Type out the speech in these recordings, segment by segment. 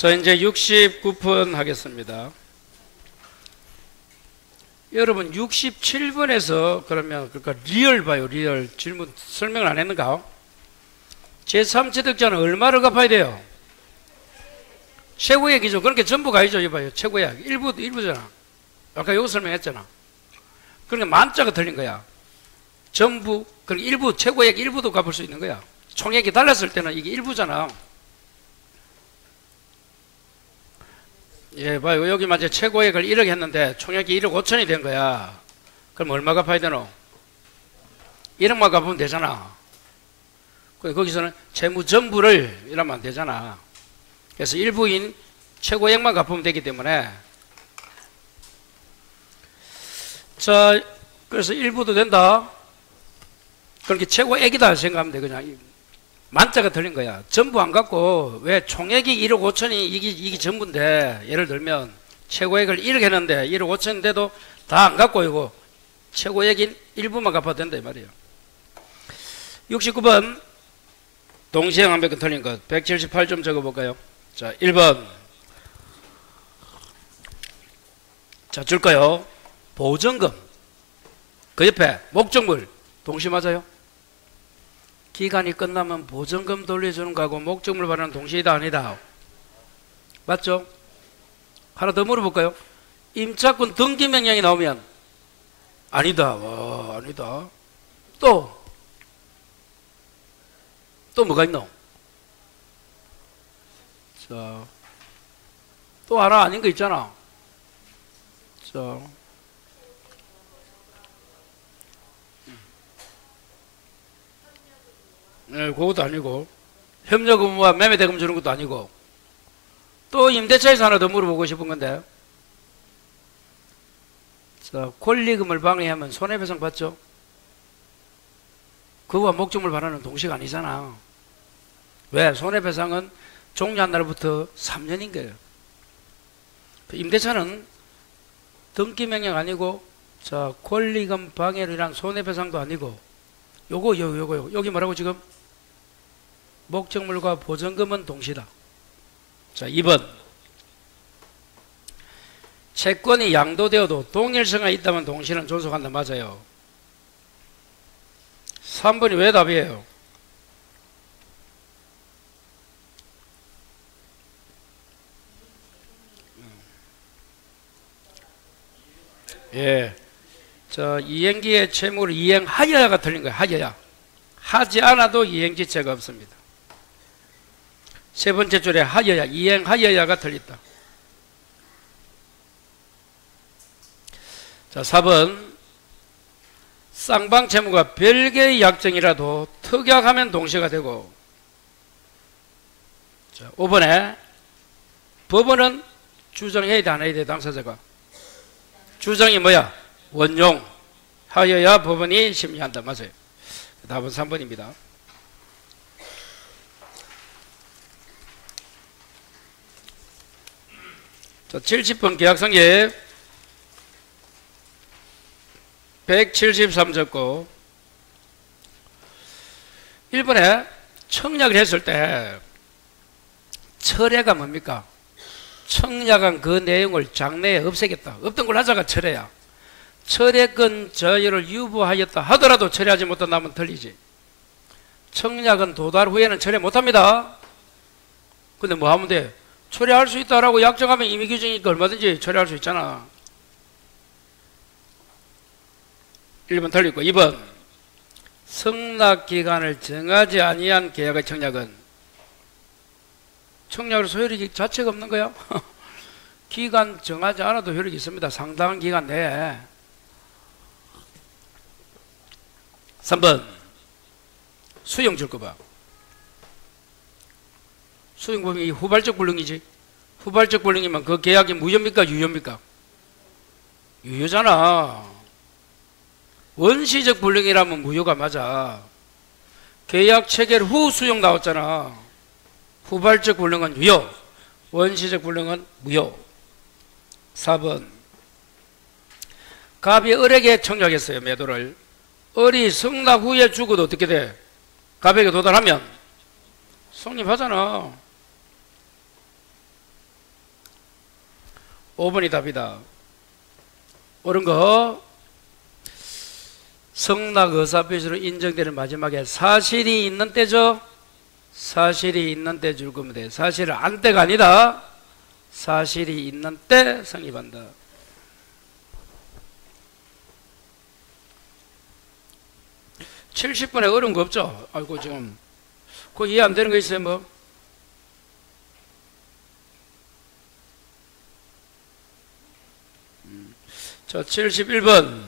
자, 이제 69번 하겠습니다. 여러분 67번에서 그러면 그러니까 리얼 봐요. 리얼 질문 설명을 안 했는가? 제3취득자는 얼마를 갚아야 돼요? 최고의 기준. 그러니까 전부 가야죠. 이봐요. 최고의 일부잖아. 아까 요거 설명했잖아. 그러니까 만자가 틀린 거야. 전부. 그러니까 일부, 최고액 일부도 갚을 수 있는 거야. 총액이 달랐을 때는 이게 일부잖아. 예, 봐요. 여기 맞아. 최고액을 1억 했는데 총액이 1억 5천이 된 거야. 그럼 얼마 갚아야 되노? 1억만 갚으면 되잖아. 거기서는 채무 전부를 이러면 안 되잖아. 그래서 일부인 최고액만 갚으면 되기 때문에, 자, 그래서 일부도 된다. 그렇게 최고액이다 생각하면 돼. 그냥 만자가 틀린 거야. 전부 안 갚고, 왜 총액이 1억 5천이 이게 전부인데, 예를 들면 최고액을 1억 했는데 1억 5천인데도 다 안 갚고 이거 최고액인 일부만 갚아도 된다 이 말이에요. 69번 동시행 한 100건 틀린 것 178점 적어볼까요? 자, 1번. 자, 줄까요? 보증금. 그 옆에 목적물. 동시 맞아요? 기간이 끝나면 보증금 돌려주는 거하고 목적물 받는 동시이다 아니다? 맞죠? 하나 더 물어볼까요? 임차권 등기 명령이 나오면 아니다. 와, 아니다. 또 뭐가 있노? 자, 또 하나 아닌 거 있잖아. 자, 네, 그것도 아니고, 협력 의무와 매매 대금 주는 것도 아니고, 또 임대차에서 하나 더 물어보고 싶은 건데, 자, 권리금을 방해하면 손해배상 받죠? 그거와 목적물 반환은 동시가 아니잖아. 왜? 손해배상은 종료한 날부터 3년인 거예요. 임대차는 등기 명령 아니고, 자, 권리금 방해로 인한 손해배상도 아니고, 요거, 여기 뭐라고 지금? 목적물과 보증금은 동시다. 자, 2번. 채권이 양도되어도 동일성이 있다면 동시는 존속한다. 맞아요. 3번이 왜 답이에요? 예. 자, 이행기의 채무를 이행하여야가 틀린 거예요. 하여야. 하지 않아도 이행지체가 없습니다. 세 번째 줄에 하여야, 이행하여야가 틀렸다. 자, 4번. 쌍방 채무가 별개의 약정이라도 특약하면 동시가 되고, 자, 5번에 법원은 주정해야 돼, 안 해야 돼, 당사자가? 주정이 뭐야? 원용. 하여야 법원이 심리한다. 맞아요. 답은 3번입니다. 자, 70번 계약성립 173 적고 1번에 청약을 했을 때 철회가 뭡니까? 청약한 그 내용을 장래에 없애겠다. 없던 걸 하자가 철회야. 철회권 저유를 유보하였다 하더라도 철회하지 못한다면 틀리지. 청약은 도달 후에는 철회 못합니다. 근데 뭐 하면 돼? 철회할 수 있다라고 약정하면 임의규정이니까 얼마든지 철회할 수 있잖아. 1번 틀리고 2번 성납기간을 정하지 아니한 계약의 청약은 청약으로 소요력이 자체가 없는 거야. 기간 정하지 않아도 효력이 있습니다. 상당한 기간 내에. 3번 수용 줄 거 봐. 수용 보면 이 후발적 불능이지. 후발적 불능이면 그 계약이 무효입니까? 유효입니까? 유효잖아. 원시적 불능이라면 무효가 맞아. 계약 체결 후 수용 나왔잖아. 후발적 불능은 유효, 원시적 불능은 무효. 4번 갑이 을에게 청약했어요. 매도를. 을이 성납 후에 죽어도 어떻게 돼? 갑에게 도달하면 성립하잖아. 5번이 답이다. 옳은 거. 성낙 의사표시로 인정되는 마지막에 사실이 있는 때죠. 사실이 있는 때 줄 거면 돼. 사실은 안 때가 아니다. 사실이 있는 때 성립한다. 70번에 어려운 거 없죠? 아이고, 지금. 그거 이해 안 되는 거 있어요, 뭐? 자, 71번.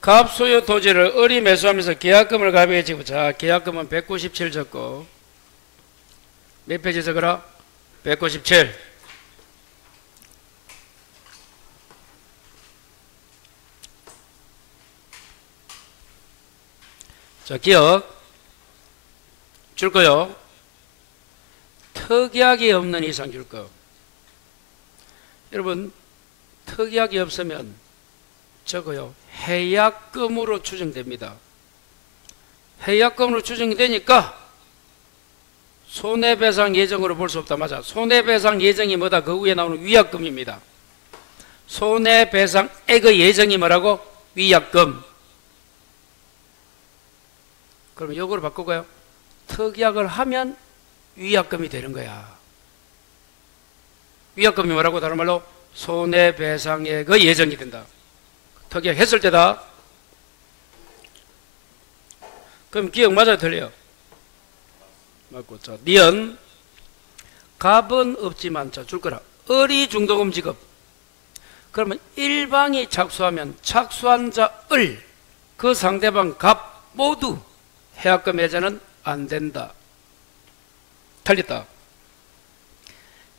갑 소유 토지를 을이 매수하면서 계약금을 갑에게 지고, 자, 계약금은 197 적고, 몇 페이지 적어라? 197. 자, 기억. 줄 거요. 특약이 없는 이상 줄 거. 여러분, 특약이 없으면 적어요. 해약금으로 추정됩니다. 해약금으로 추정이 되니까 손해배상 예정으로 볼 수 없다. 맞아. 손해배상 예정이 뭐다? 그 위에 나오는 위약금입니다. 손해배상액의 예정이 뭐라고? 위약금. 그러면 요거로 바꾸고요. 특약을 하면 위약금이 되는 거야. 위약금이 뭐라고? 다른 말로 손해배상액의 예정이 된다. 특약 했을 때다. 그럼 기억 맞아요? 틀려요? 맞고. 자, 니은. 갑은 없지만, 자, 줄 거라. 을이 중도금 지급. 그러면 일방이 착수하면 착수한 자 을, 그 상대방 갑 모두 해약금 해제는 안 된다. 틀렸다.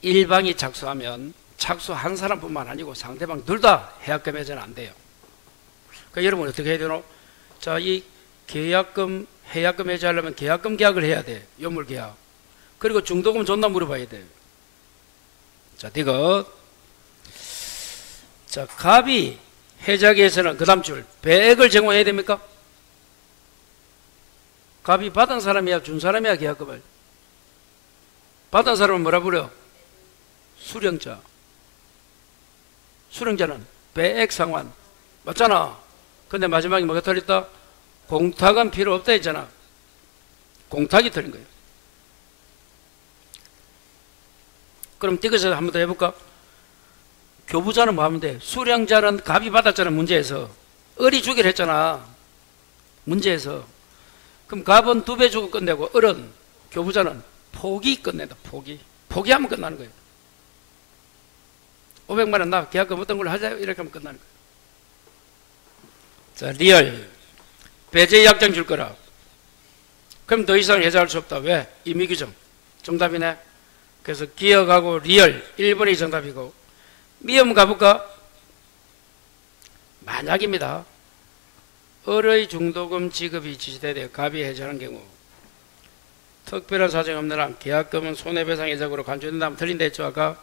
일방이 착수하면 착수한 사람뿐만 아니고 상대방 둘 다 해약금 해제는 안 돼요. 그러니까 여러분 어떻게 해야 되노? 자, 이 계약금, 해약금 해제하려면 계약금 계약을 해야 돼. 요물 계약. 그리고 중도금 존나 물어봐야 돼. 자, 이거. 자, 갑이 해제하기 위해서는 그 다음 줄 배액을 제공해야 됩니까? 갑이 받은 사람이야, 준 사람이야, 계약금을? 받은 사람은 뭐라 부려? 수령자. 수령자는 배액 상환. 맞잖아. 근데 마지막에 뭐가 틀렸다? 공탁은 필요 없다 했잖아. 공탁이 틀린 거예요. 그럼 이것을 한번 더 해볼까? 교부자는 뭐 하면 돼? 수령자는 갑이 받았잖아, 문제에서. 을이 주기로 했잖아, 문제에서. 그럼 갑은 2배 주고 끝내고 을은, 교부자는 포기 끝낸다. 포기하면 끝나는 거예요. 500만 원 나 계약금 어떤 걸로 하자, 이렇게 하면 끝나는 거예요. 자, 리얼 배제 약정 줄 거라. 그럼 더 이상 해제할 수 없다. 왜? 임의 규정. 정답이네. 그래서 기억하고 리얼 1번이 정답이고, 미음 가볼까? 만약입니다. 을의 중도금 지급이 지시되되 갑이 해제하는 경우 특별한 사정이 없는 한 계약금은 손해배상 예정으로 간주된다면 틀린다 했죠. 아까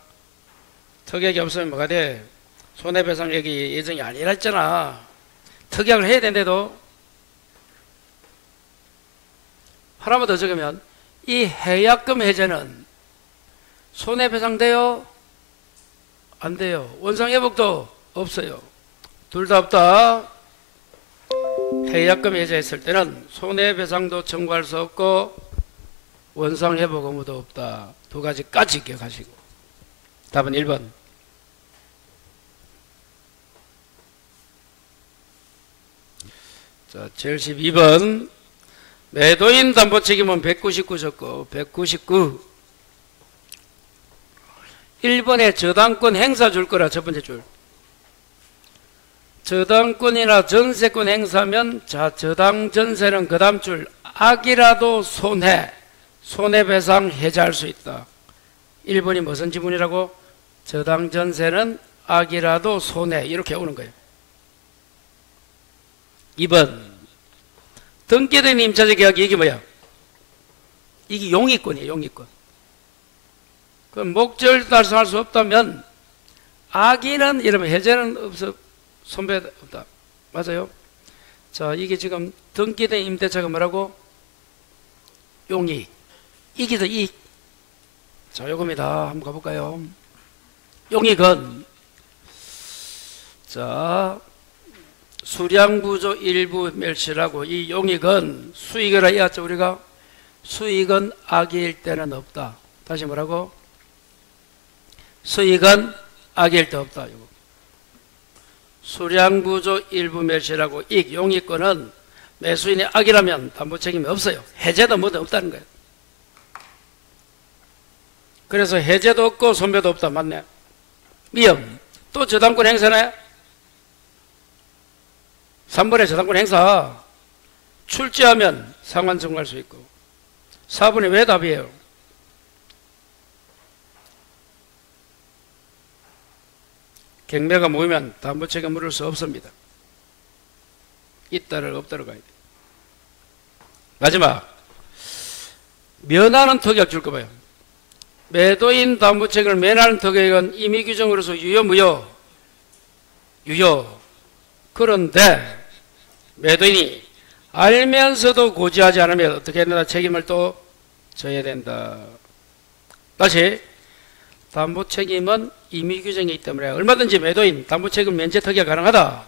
특약이 없으면 뭐가 돼? 손해배상액이 예정이 아니라 했잖아. 특약을 해야 되는데도. 하나만 더 적으면 이 해약금 해제는 손해배상 돼요? 안 돼요. 원상회복도 없어요. 둘 다 없다. 해약금 해제했을 때는 손해배상도 청구할 수 없고 원상회복 의무도 없다. 두 가지까지 기억하시고. 답은 1번. 자, 72번. 매도인 담보 책임은 199 적고 199. 1번에 저당권 행사 줄 거라. 첫 번째 줄. 저당권이나 전세권 행사면, 자, 저당 전세는 그 다음 줄 악이라도 손해배상 해제할 수 있다. 1번이 무슨 지문이라고? 저당 전세는 악이라도 손해, 이렇게 오는 거예요. 2번 등기된 임차적 계약이 이게 뭐야? 이게 용의권이에요. 용의권. 그럼 목적을 달성할 수 없다면 악의는 이러면 해제는 없어, 손배 없다. 맞아요? 자, 이게 지금 등기된 임대차가 뭐라고? 용익. 이기도 이익. 자, 요겁니다. 한번 가볼까요? 용익은 자 수량구조 일부 멸실하고 이 용익은 수익이라 이었죠. 우리가 수익은 악일 때는 없다. 다시 뭐라고? 수익은 악일 때 없다. 수량구조 일부 멸실하고 이익 용익권은 매수인이 악이라면 담보 책임이 없어요. 해제도 뭐도 없다는 거예요. 그래서 해제도 없고 손배도 없다. 맞네. 위험. 또 저당권 행사네. 3번에 저당권 행사. 출제하면 상환 청구할 수 있고. 4번이 왜 답이에요? 경매가 모이면 담보 책임 물을 수 없습니다. 있다를 없다로 가야 돼. 마지막. 면하는 특약 줄 거 봐요. 매도인 담보 책임을 면하는 특약은 임의 규정으로서 유효 무효? 유효. 그런데 매도인이 알면서도 고지하지 않으면 어떻게 해야 된다? 책임을 또 져야 된다. 다시 담보 책임은 임의 규정이 있기 때문에 얼마든지 매도인 담보 책임 면제 특약 가능하다.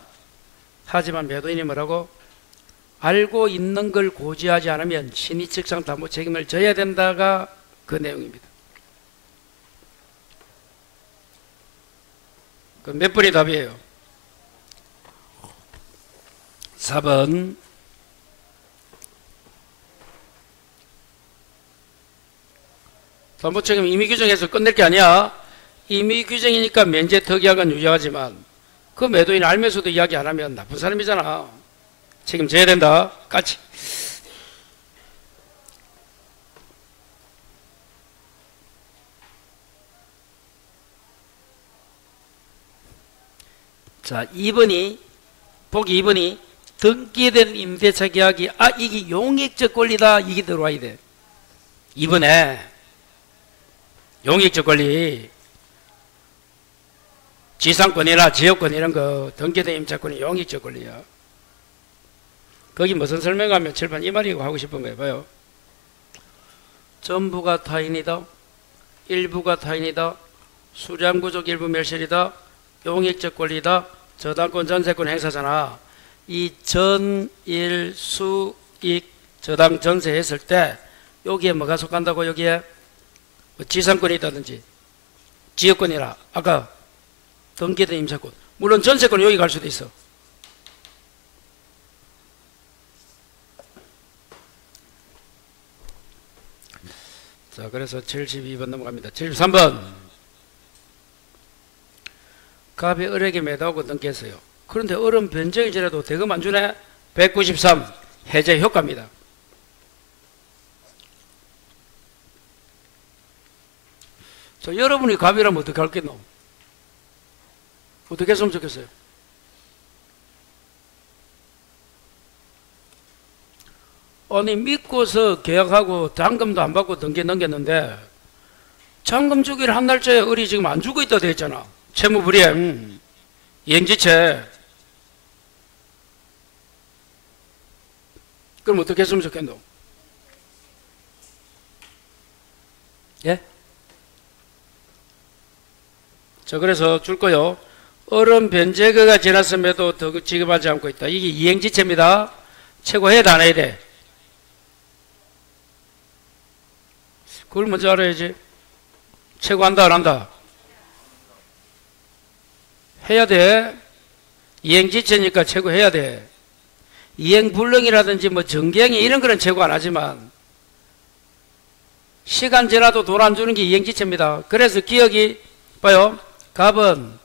하지만 매도인이 뭐라고? 알고 있는 걸 고지하지 않으면 신의측상 담보 책임을 져야 된다가 그 내용입니다. 그 몇 번이 답이에요? 4번. 담보 책임 임의 규정에서 끝낼 게 아니야. 임의 규정이니까 면제 특약은 유효하지만 그 매도인 알면서도 이야기 안 하면 나쁜 사람이잖아. 책임져야 된다. 까치. 자, 2번이 보기 2번이 등기된 임대차 계약이 이게 용익적 권리다. 이게 들어와야 돼. 2번에 용익적 권리 지상권이나 지역권 이런 거 등기된 임차권이 용익적 권리야. 거기 무슨 설명하면 칠판 이 말이고 하고 싶은 거예요. 봐요. 전부가 타인이다. 일부가 타인이다. 수량구적 일부 멸실이다. 용익적 권리다. 저당권 전세권 행사잖아. 이 전, 일, 수, 익, 저당, 전세 했을 때 여기에 뭐가 속한다고? 여기에 뭐 지상권이 있다든지 지역권이라 아까 등기된 임차권, 물론 전세권은 여기 갈 수도 있어. 자, 그래서 72번 넘어갑니다. 73번. 갑이 을에게 매도하고 등기했어요. 그런데 을은 변정일지라도 대금 안 주네. 193 해제 효과입니다. 자, 여러분이 갑이라면 어떻게 할겠노? 어떻게 했으면 좋겠어요? 아니, 믿고서 계약하고 잔금도 안 받고 등기 넘겼는데 잔금 주기를 한 날짜에 을이 지금 안 주고 있다 되었잖아. 채무불이행, 이행지체. 그럼 어떻게 했으면 좋겠노? 예? 자, 그래서 줄 거요. 을은 변제거가 지났음에도 더 지급하지 않고 있다. 이게 이행지체입니다. 최고해야 안 해야 돼? 그걸 먼저 알아야지. 최고한다 안 한다? 해야 돼. 이행지체니까 최고해야 돼. 이행불능이라든지 뭐 정갱이 이런 거는 최고 안 하지만 시간 지나도 돈 안 주는 게 이행지체입니다. 그래서 기억이 봐요. 갑은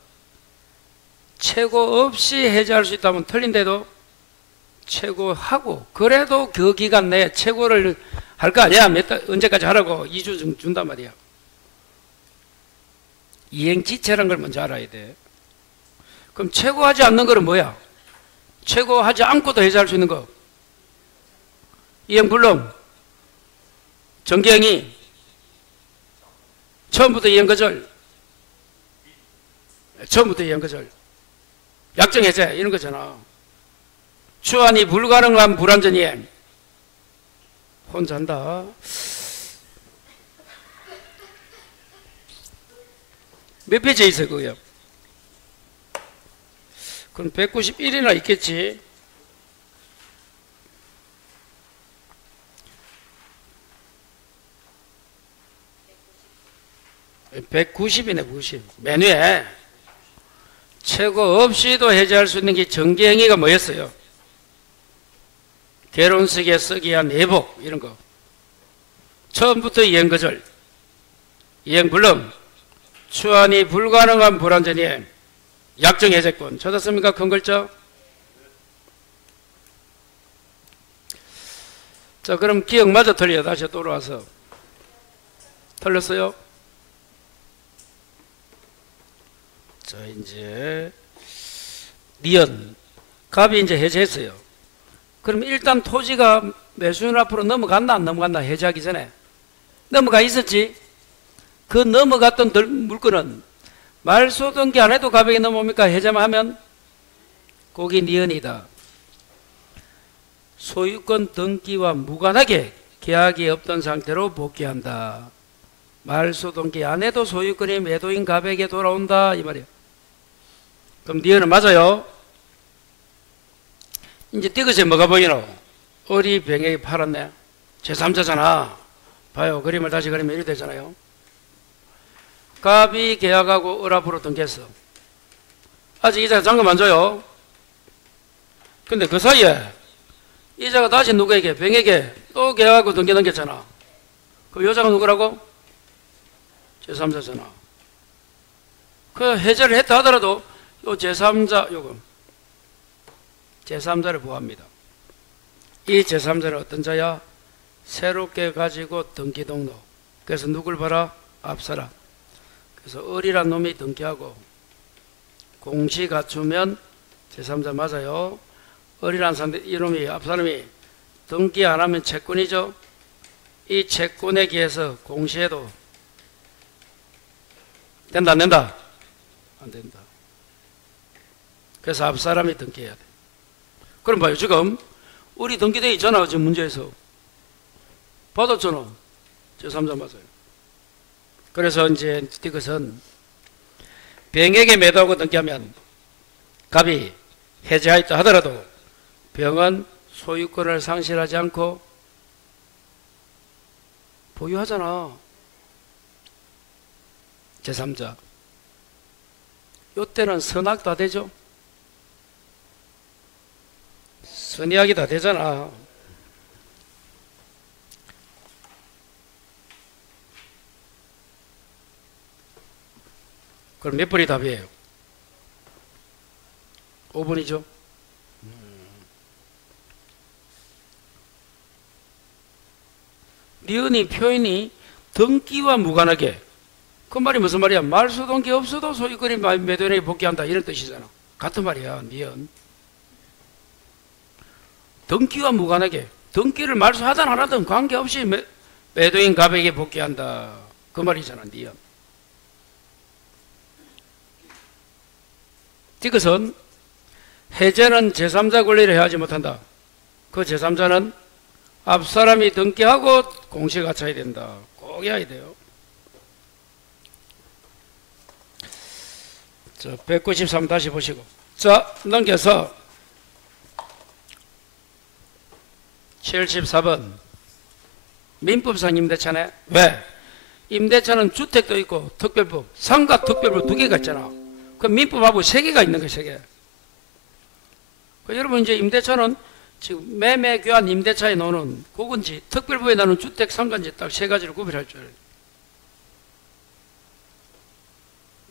최고 없이 해제할 수 있다면 틀린데도 최고하고 그래도 그 기간 내에 최고를 할 거 아니야. 언제까지 하라고 2주 준단 말이야. 이행지체라는 걸 먼저 알아야 돼. 그럼 최고하지 않는 거는 뭐야? 최고하지 않고도 해제할 수 있는 거. 이행불능, 정갱이, 처음부터 이행거절, 처음부터 이행거절, 약정해제 이런 거잖아. 추환이 불가능한 불완전이행. 혼자 한다. 몇 페이지에 있어요, 그거요? 그럼 191이나 있겠지. (190이네) 90. 맨 위에 최고 없이도 해제할 수 있는 게 정기행위가 뭐였어요? 개론식에 쓰기 위한 예복 이런 거. 처음부터 이행거절, 이행불능, 추한이 불가능한 불완전이행, 약정해제권. 찾았습니까? 큰 글자. 자, 그럼 기억마저 틀려. 다시 돌아와서. 틀렸어요? 자, 이제 니은 갑이 이제 해제했어요. 그럼 일단 토지가 매수인 앞으로 넘어갔나 안 넘어갔나? 해제하기 전에 넘어가 있었지. 그 넘어갔던 물건은 말소 등기 안 해도 갑에게 넘어옵니까? 해제만 하면 거기 니은이다. 소유권 등기와 무관하게 계약이 없던 상태로 복귀한다. 말소 등기 안 해도 소유권이 매도인 갑에게 돌아온다 이 말이야. 그럼 니은은 맞아요. 이제 띠것에 뭐가 보이노? 을이 병에게 팔았네. 제3자잖아. 봐요. 그림을 다시 그리면 이렇게 되잖아요. 갑이 계약하고 을 앞으로 등기했어. 아직 이자가 잔금 안 줘요. 근데 그 사이에 이자가 다시 누구에게? 병에게 또 계약하고 등기 넘겼잖아. 그 여자가 누구라고? 제3자잖아. 그 해제를 했다 하더라도 요 제3자 요거 제3자를 보호합니다. 이 제3자는 어떤 자야? 새롭게 가지고 등기 등록. 그래서 누굴 봐라? 앞사람. 그래서 을이란 놈이 등기하고 공시 갖추면 제3자 맞아요. 을이란 상대 이놈이 앞사람이 등기 안 하면 채권이죠. 이 채권에 기해서 공시해도 된다 안 된다? 안 된다. 그래서 앞사람이 등기해야 돼. 그럼 봐요. 지금 우리 등기되어 있잖아. 지금 문제에서 받았잖아. 제3자 맞아요. 그래서 이제 이것은 병에게 매도하고 등기하면 갑이 해제하였다 하더라도 병은 소유권을 상실하지 않고 보유하잖아. 제3자. 요때는 선악 다 되죠. 선의학이 다 되잖아. 그럼 몇 번이 답이에요? 5번이죠. 니은이 표현이 등기와 무관하게, 그 말이 무슨 말이야? 말소 등기 없어도 소유권이 매도인에게 복귀한다 이런 뜻이잖아. 같은 말이야. 니은 등기와 무관하게, 등기를 말소하든 안 하든 관계없이 매도인 갑에게 복귀한다 그 말이잖아. 니은. 이것은 해제는 제3자 권리를 해하지 못한다. 그 제3자는 앞사람이 등기하고 공시에 갖춰야 된다. 꼭 해야 돼요. 자, 193 다시 보시고. 자, 넘겨서 74번. 민법상 임대차네. 왜? 임대차는 주택도 있고 특별법, 상가 특별법 두 개가 있잖아. 그 민법하고 세 개가 있는 거야, 세 개. 그 여러분 이제 임대차는 지금 매매 교환 임대차에 나오는 고건지 특별법에 나오는 주택 상가인지 딱 세 가지를 구별할 줄 알아요.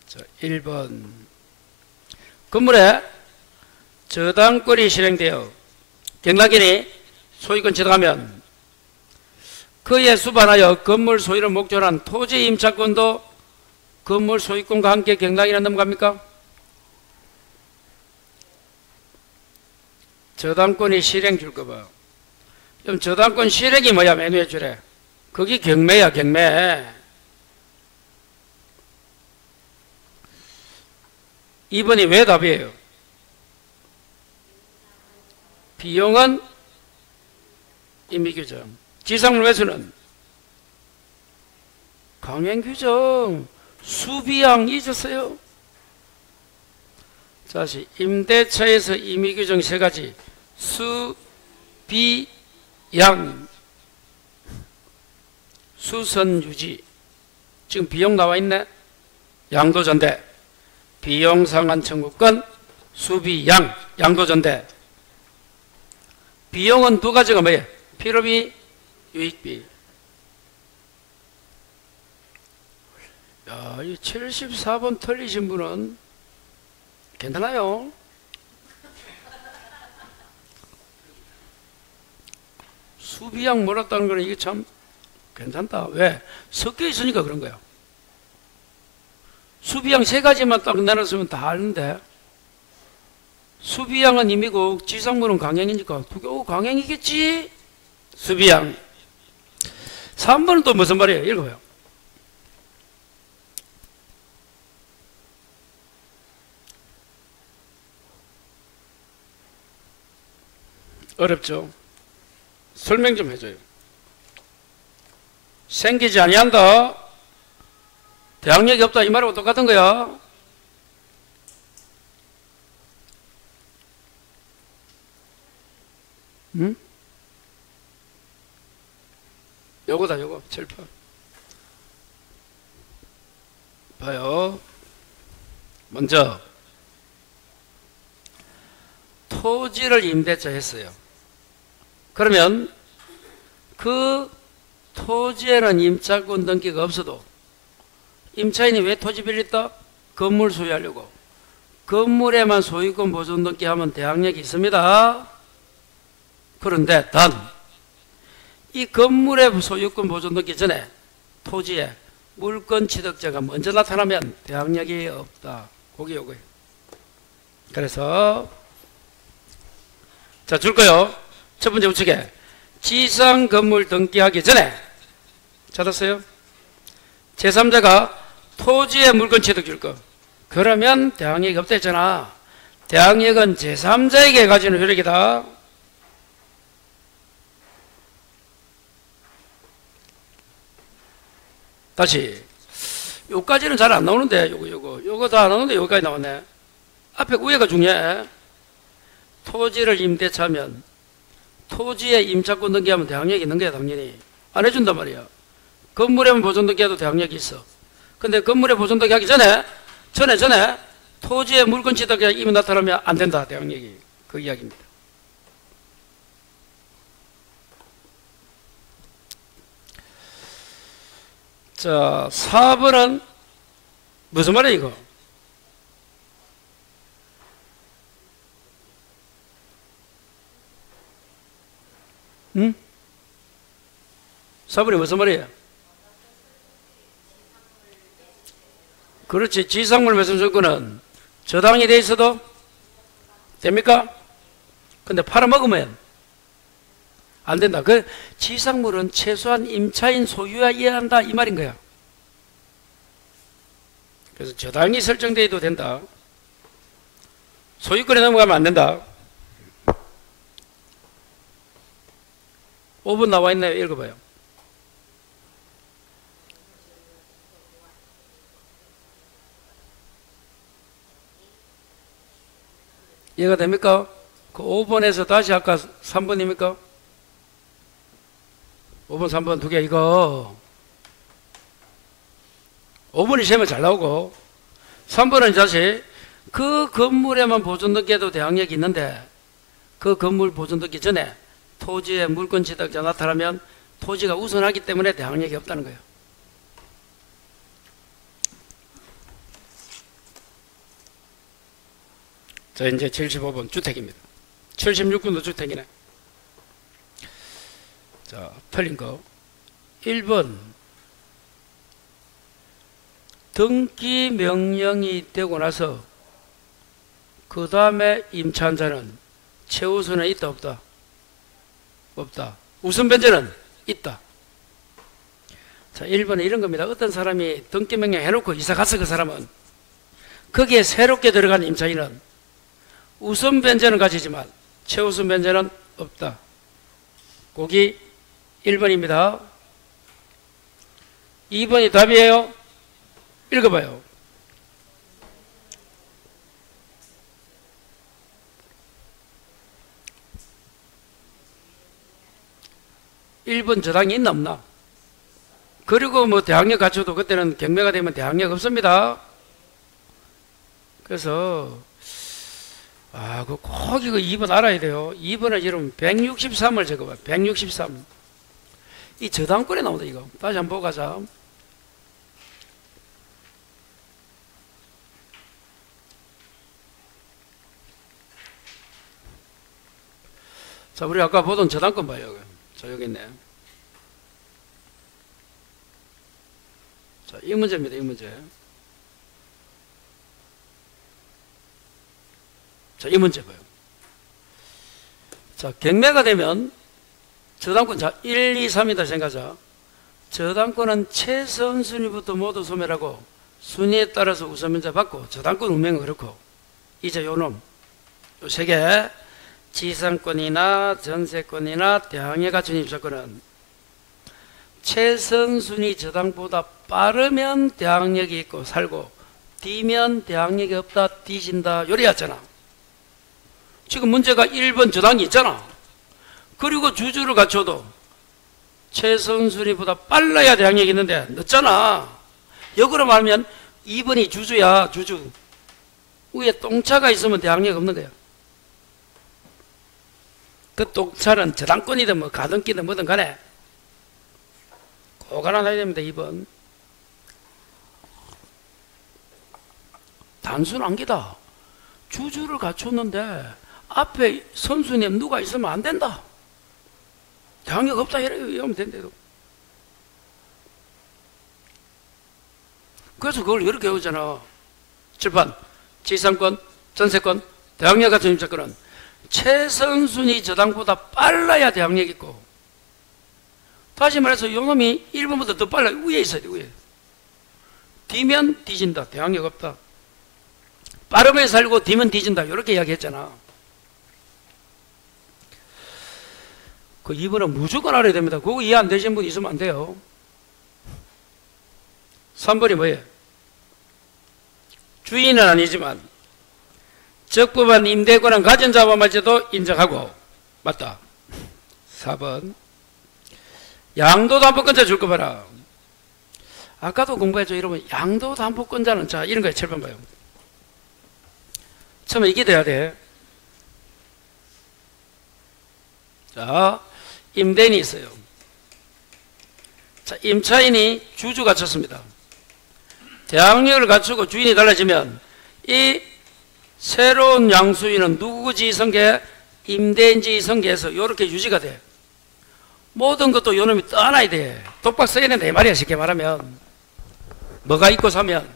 자, 1번. 건물에 저당권이 실행되어 경락인이 소유권 취득하면 그에 수반하여 건물 소유를 목적으로 한 토지 임차권도 건물 소유권과 함께 경락인에 넘어갑니까? 저당권이 실행 줄 거 봐. 그럼 저당권 실행이 뭐야? 맨 위에 줄에. 그게 경매야, 경매. 2번이 왜 답이에요? 비용은 임의규정. 지상물 매수는 강행규정. 수비양 잊었어요? 다시 임대차에서 임의규정 세 가지. 수, 비, 양. 수선 유지. 지금 비용 나와 있네. 양도전대. 비용 상한 청구권, 수비, 양. 양도전대. 비용은 두 가지가 뭐예요? 필요비, 유익비. 야, 이 74번 틀리신 분은 괜찮아요. 수비양 몰았다는 거는 이게 참 괜찮다. 왜? 섞여 있으니까 그런 거야. 수비양 세 가지만 딱 나눴으면 다 아는데, 수비양은 임이고 지상물은 강행이니까 두 개, 강행이겠지? 수비양. 3번은 또 무슨 말이에요? 읽어봐요. 어렵죠? 설명 좀 해줘요. 생기지 아니한다. 대항력이 없다. 이 말하고 똑같은 거야. 응? 요거다, 요거. 철판. 봐요. 먼저, 토지를 임대차 했어요. 그러면 그 토지에는 임차권 등기가 없어도 임차인이 왜 토지 빌렸다? 건물 소유하려고. 건물에만 소유권 보존 등기하면 대항력이 있습니다. 그런데 단 이 건물의 소유권 보존 등기 전에 토지에 물권 취득자가 먼저 나타나면 대항력이 없다. 그게 요거예요. 그래서 자, 줄 거요. 첫 번째 우측에 지상 건물 등기하기 전에 찾았어요? 제3자가 토지에 물권 취득 줄 거. 그러면 대항력이 없다 했잖아. 대항력은 제3자에게 가지는 효력이다. 다시 요까지는 잘 안 나오는데 요거 다 안 나오는데 여기까지 나왔네. 앞에 위에가 중요해. 토지를 임대차면 토지에 임차권 등기하면 대항력이 있는 거야. 당연히 안 해준단 말이야. 건물에만 보존 등기해도 대항력이 있어. 근데 건물에 보존 등기하기 전에 토지에 물권 취득이 이미 나타나면 안 된다. 대항력이. 그 이야기입니다. 자, 4번은 무슨 말이야 이거? 응? 4번이 무슨 말이야? 그렇지. 지상물 매수 조건은 저당이 돼 있어도 됩니까? 근데 팔아먹으면 안 된다. 그 지상물은 최소한 임차인 소유해야 한다 이 말인 거야. 그래서 저당이 설정되어도 된다. 소유권에 넘어가면 안 된다. 5번 나와 있나요? 읽어봐요. 이해가 됩니까? 그 5번에서 다시 아까 3번입니까? 5번, 3번 두 개 이거 5번이 시험에 잘 나오고 3번은 다시 그 건물에만 보존 등기해도 대항력이 있는데 그 건물 보존 등기 전에 토지에 물권 취득자 나타나면 토지가 우선하기 때문에 대항력이 없다는 거예요. 자, 이제 75번 주택입니다. 76번도 주택이네. 자, 틀린 거 1번 등기 명령이 되고 나서 그 다음에 임차한 자는 최우선에 있다 없다? 없다. 우선 변제는 있다. 자, 1번은 이런 겁니다. 어떤 사람이 등기 명령 해놓고 이사 갔어. 그 사람은 거기에 새롭게 들어간 임차인은 우선 변제는 가지지만 최우선 변제는 없다. 거기 1번입니다. 2번이 답이에요. 읽어봐요. 일본 저당이 있나 없나? 그리고 뭐 대항력 갖춰도 그때는 경매가 되면 대항력 없습니다. 그래서 꼭 이거 2번 알아야 돼요. 2번은 이름 163을 적어봐. 163. 이 저당권에 나온다 이거. 다시 한번 보고 가자. 자, 우리 아까 보던 저당권 봐요. 자, 여기 있네. 자, 이 문제입니다. 이 문제. 자, 이 문제 봐요. 자, 경매가 되면 저당권, 자, 1, 2, 3이다 생각하자. 저당권은 최선순위부터 모두 소멸하고 순위에 따라서 우선면제 받고 저당권 운명은 그렇고 이제 요놈 요 세 개 지상권이나 전세권이나 대항해 갖춘 입주권은 최선순위 저당보다 빠르면 대항력이 있고 살고 뒤면 대항력이 없다 뒤진다 요리였잖아. 지금 문제가 1번 저당이 있잖아. 그리고 주주를 갖춰도 최선순위보다 빨라야 대항력이 있는데 늦잖아. 역으로 말하면 2번이 주주야. 주주 위에 똥차가 있으면 대항력 없는 거야. 그 똥차는 저당권이든 뭐 가등기든 뭐든 간에 꼭 알아놔야 됩니다. 2번 단순한 게다. 주주를 갖췄는데 앞에 선수님 누가 있으면 안 된다. 대항력 없다 이러면 된대도. 그래서 그걸 이렇게 외우잖아. 칠판 지상권, 전세권, 대항력 같은 임차권은 최선순위 저당보다 빨라야 대항력 있고 다시 말해서 요놈이 1번보다 더 빨라 위에 있어야 돼. 위에. 뒤면 뒤진다. 대항력 없다. 빠르면 살고 뒤면 뒤진다. 이렇게 이야기했잖아. 그 2번은 무조건 알아야 됩니다. 그거 이해 안 되신 분 있으면 안 돼요. 3번이 뭐예요? 주인은 아니지만 적법한 임대권은 가진 자마저도 인정하고 맞다. 4번 양도담보권자 줄 거 봐라. 아까도 공부했죠. 여러분 양도담보권자는 자 이런 거에 7번 봐요. 처음에 이게 돼야 돼. 자 임대인이 있어요. 자 임차인이 주주 갖췄습니다. 대항력을 갖추고 주인이 달라지면 이 새로운 양수인은 누구 지위성계? 임대인 지위성계에서 이렇게 유지가 돼. 모든 것도 요놈이 떠나야 돼. 독박 써야 된다 이 말이야. 쉽게 말하면 뭐가 있고 사면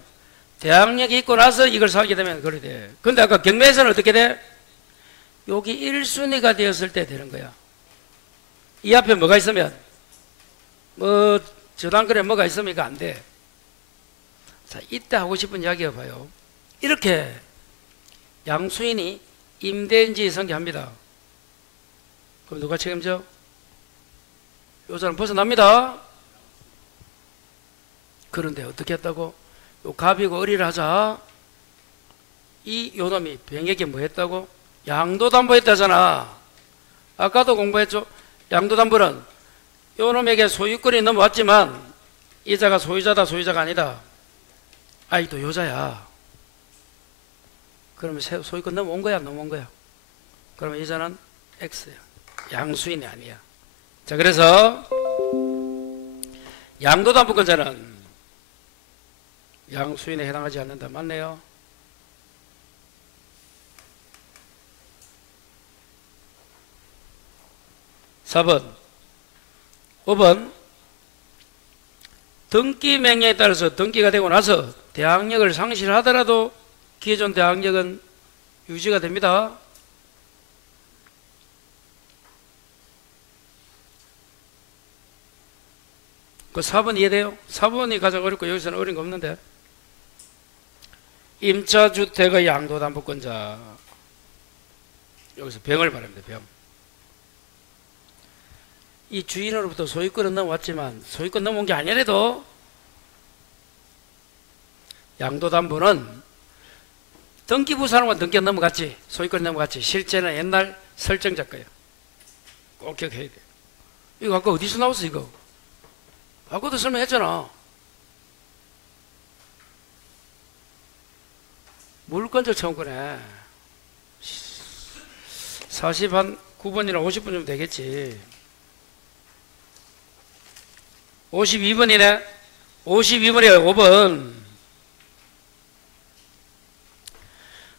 대항력이 있고 나서 이걸 사게 되면 그래 돼. 근데 아까 경매에서는 어떻게 돼? 여기 1순위가 되었을 때 되는 거야. 이 앞에 뭐가 있으면 뭐 저당권에 뭐가 있으면 이거 안 돼. 자 이때 하고 싶은 이야기가 봐요. 이렇게 양수인이 임대인지 성계합니다. 그럼 누가 책임져? 요자는 벗어납니다. 그런데 어떻게 했다고? 요 갑이고 을이를 하자. 이 요놈이 병에게 뭐 했다고? 양도담보했다잖아. 아까도 공부했죠. 양도담보는 요놈에게 소유권이 넘어왔지만 이자가 소유자다 소유자가 아니다. 아이도 요자야. 그러면 소유권 넘어온 거야 넘어온 거야. 그러면 이자는 X야. 양수인이 아니야. 자 그래서 양도담보권자는 양수인에 해당하지 않는다. 맞네요. (4번) (5번) 등기 명령에 따라서 등기가 되고 나서 대항력을 상실하더라도 기존 대항력은 유지가 됩니다. 그 4번 이해돼요? 4번이 가장 어렵고 여기서는 어려운 거 없는데. 임차주택의 양도담보권자 여기서 병을 말합니다. 병. 이 주인으로부터 소유권은 넘어왔지만 소유권 넘어온 게 아니라도 양도담보는 등기부사람과 등기가 넘어갔지, 소유권이 넘어갔지. 실제는 옛날 설정자 거야. 꼭 기억해야 돼. 이거 아까 어디서 나왔어 이거? 아까도 설명했잖아. 물권적 청구네. 49번이나 50번이면 되겠지. 52번이네. 52번이에요. 5번.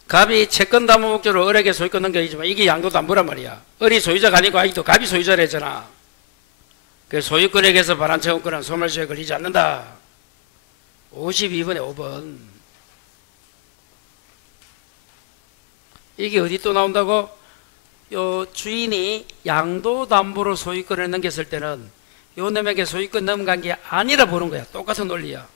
갑이 채권담보 목적으로 을에게 소유권 넘겨있지만 이게 양도담보란 말이야. 을이 소유자가 아니고 아직도 갑이 소유자라 했잖아. 그 소유권에게서 반환 채권은 소멸시효에 걸리지 않는다. 52번에 5번. 이게 어디 또 나온다고? 요 주인이 양도담보로 소유권을 넘겼을 때는 요 놈에게 소유권 넘어간 게 아니라 보는 거야. 똑같은 논리야.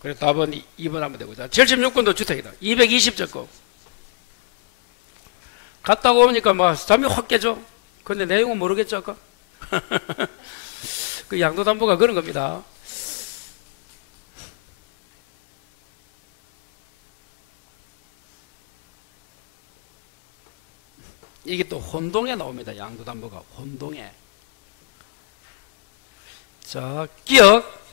그래 답은 2번 하면 되고. 자, 76번도 주택이다. 220적고. 갔다 오니까 막 잠이 확 깨져. 근데 내용은 모르겠죠 아까? 그 양도담보가 그런 겁니다. 이게 또 혼동에 나옵니다. 양도담보가 혼동에. 자, 기억.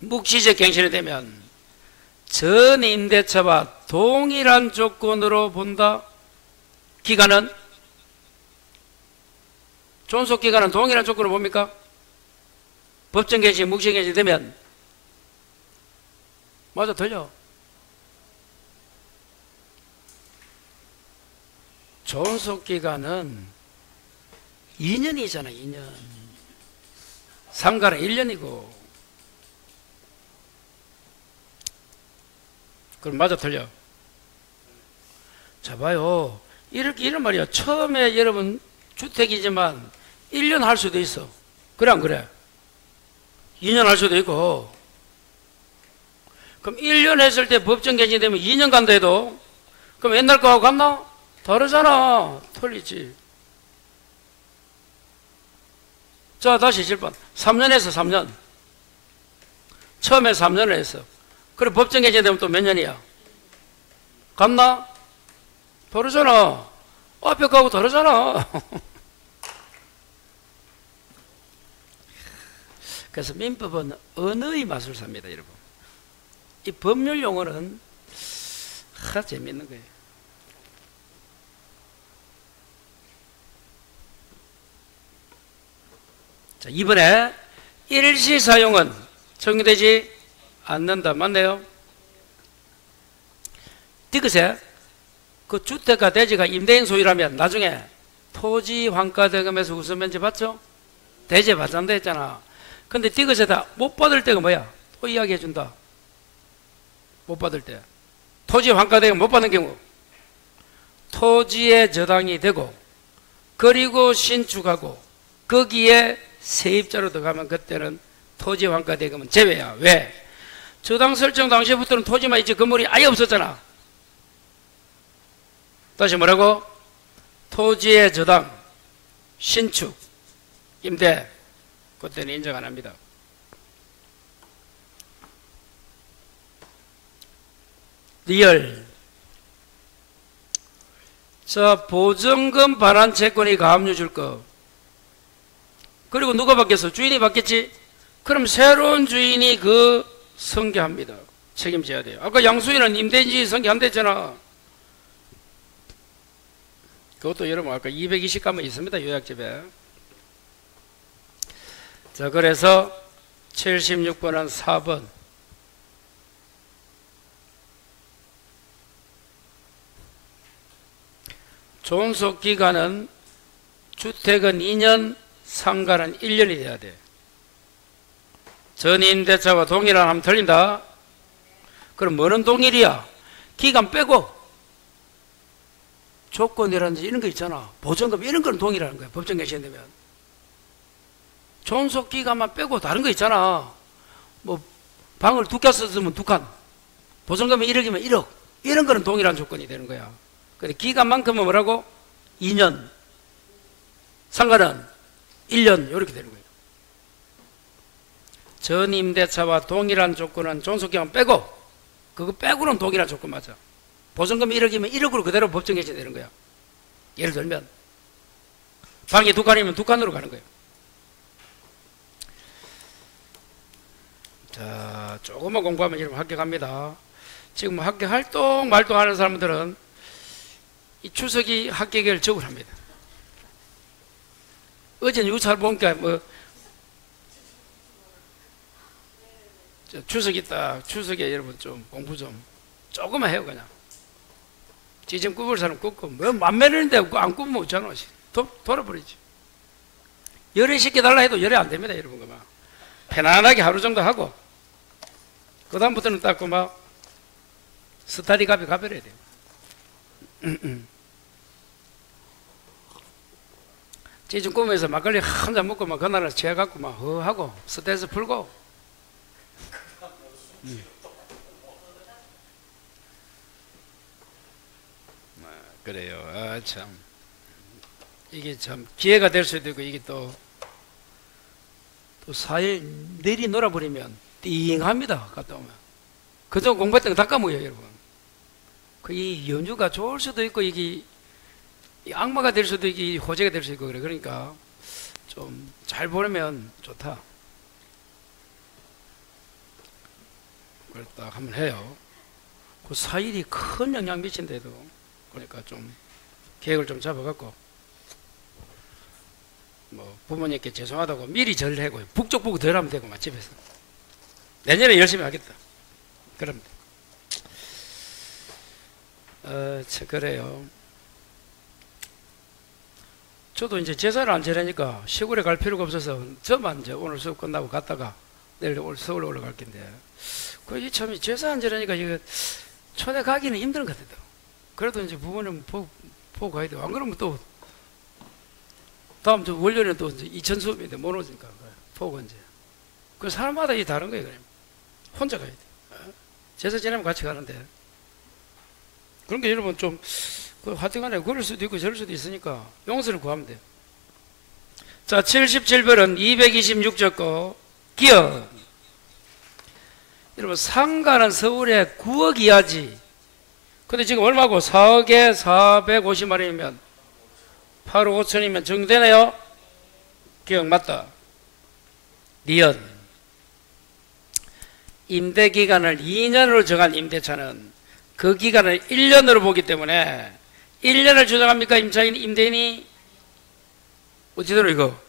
묵시적 갱신이 되면 전 임대차와 동일한 조건으로 본다. 기간은? 존속기간은 동일한 조건으로 봅니까? 법정갱신, 묵시갱신이 되면 맞아, 틀려. 존속기간은 2년이잖아. 2년. 상가는 1년이고. 그럼 맞아, 틀려. 자, 봐요. 이렇게 이런 말이야. 처음에 여러분 주택이지만 1년 할 수도 있어. 그래 안 그래? 2년 할 수도 있고. 그럼 1년 했을 때 법정 갱신이 되면 2년 간다 해도 그럼 옛날 거하고 같나? 다르잖아. 틀리지. 자, 다시 7번. 3년 했어. 3년. 처음에 3년을 했어. 그래 법정 갱신 되면 또 몇 년이야? 같나? 다르잖아. 앞에 거하고 다르잖아. 그래서 민법은 언어의 마술사입니다, 여러분. 이 법률 용어는 재밌는 거예요. 자, 이번에 일시 사용은 적용되지 않는다. 맞네요. 디귿에 그 주택가 대지가 임대인 소유라면 나중에 토지 환가 대금에서 우선 면제 받죠? 대제 받는다 했잖아. 근데 디귿에다 못 받을 때가 뭐야? 또 이야기해 준다. 못 받을 때. 토지 환가 대금 못 받는 경우 토지에 저당이 되고 그리고 신축하고 거기에 세입자로 들어가면 그때는 토지 환가 대금은 제외야. 왜? 저당 설정 당시부터는 토지만 있지 건물이 아예 없었잖아. 다시 뭐라고? 토지의 저당, 신축, 임대 그때는 인정 안 합니다. 리얼. 자, 보증금 반환 채권이 가압류 줄 거. 그리고 누가 받겠어? 주인이 받겠지? 그럼 새로운 주인이 그 승계합니다. 책임져야 돼요. 아까 양수인은 임대인지 승계한다 했잖아. 그것도 여러분 아까 220가만 있습니다. 요약집에. 자, 그래서 76번은 4번. 존속기간은 주택은 2년, 상가는 1년이 돼야 돼. 전임대차와 동일한 하면 틀린다. 그럼 뭐는 동일이야? 기간 빼고 조건이라든지 이런 거 있잖아. 보증금 이런 건 동일하는 거야. 법정 갱신되면. 존속기간만 빼고 다른 거 있잖아. 뭐 방을 2칸 썼으면 2칸. 보증금이 1억이면 1억. 이런 거는 동일한 조건이 되는 거야. 근데 기간만큼은 뭐라고? 2년. 상가는 1년 이렇게 되는 거예요. 전임대차와 동일한 조건은 존속기간 빼고, 그거 빼고는 동일한 조건 맞아. 보증금이 1억이면 1억으로 그대로 법정 개시되는 거야. 예를 들면 방이 2칸이면 2칸으로 가는 거예요. 자, 조금만 공부하면 여러분 합격합니다. 지금 합격 활동 말동하는 사람들은 이 추석이 합격을 적으랍니다. 어제는 유찰 보니까 추석 있다. 추석에 여러분 좀 공부 좀 조금만 해요. 그냥 지점 굽을 사람 굽고 뭐 만면인데 안 굽으면 어쩌나 돌아버리지. 열애 시켜달라 해도 열애 안 됩니다. 여러분 그만 편안하게 하루 정도 하고 그 다음부터는 딱 막 스타디 가벼려야 돼요. 지점 굽으면서 막걸리 한 잔 먹고 막 그날은 취해갖고 막 허하고 스트레스 풀고. 그래요. 아, 참. 이게 참 기회가 될 수도 있고, 이게 또 4일 내리 놀아버리면 띵합니다. 갔다 오면. 그저 공부했던 거 다 까먹어요, 여러분. 이 연주가 좋을 수도 있고, 이게 악마가 될 수도 있고, 호재가 될 수 있고, 그래. 그러니까 좀 잘 보내면 좋다. 그걸 딱 한번 해요. 그 4일이 큰 영향 미친데도. 그러니까 좀 계획을 좀 잡아갖고 뭐 부모님께 죄송하다고 미리 절을 하고 북적북 덜 하면 되고 막 집에서 내년에 열심히 하겠다. 그럼 참 그래요. 저도 이제 제사를 안 지내니까 시골에 갈 필요가 없어서 저만 이제 오늘 수업 끝나고 갔다가 내일 서울 올라갈 건데 그 참 제사 안 지내니까 이거 초대 가기는 힘든 것 같아요. 그래도 이제 부모님 보고 가야 돼요. 안 그러면 또 다음 주 월요일에 또 이제 2천 수업인데 못 오니까 보고 이제 그 사람마다 이 다른 거예요. 그냥 혼자 가야 돼. 제사 지내면 같이 가는데 그런 게 여러분 좀 하여튼간에 그럴 수도 있고 저럴 수도 있으니까 용서를 구하면 돼요. 자, 77번은 226조 거 기업. 여러분 상가는 서울에 9억 이하지. 근데 지금 얼마고? 4억에 450만원이면 8억 5천이면 정되네요. 기억 맞다. 니은 임대기간을 2년으로 정한 임대차는 그 기간을 1년으로 보기 때문에 1년을 주장합니까? 임차인 임대인이 어찌되노 이거?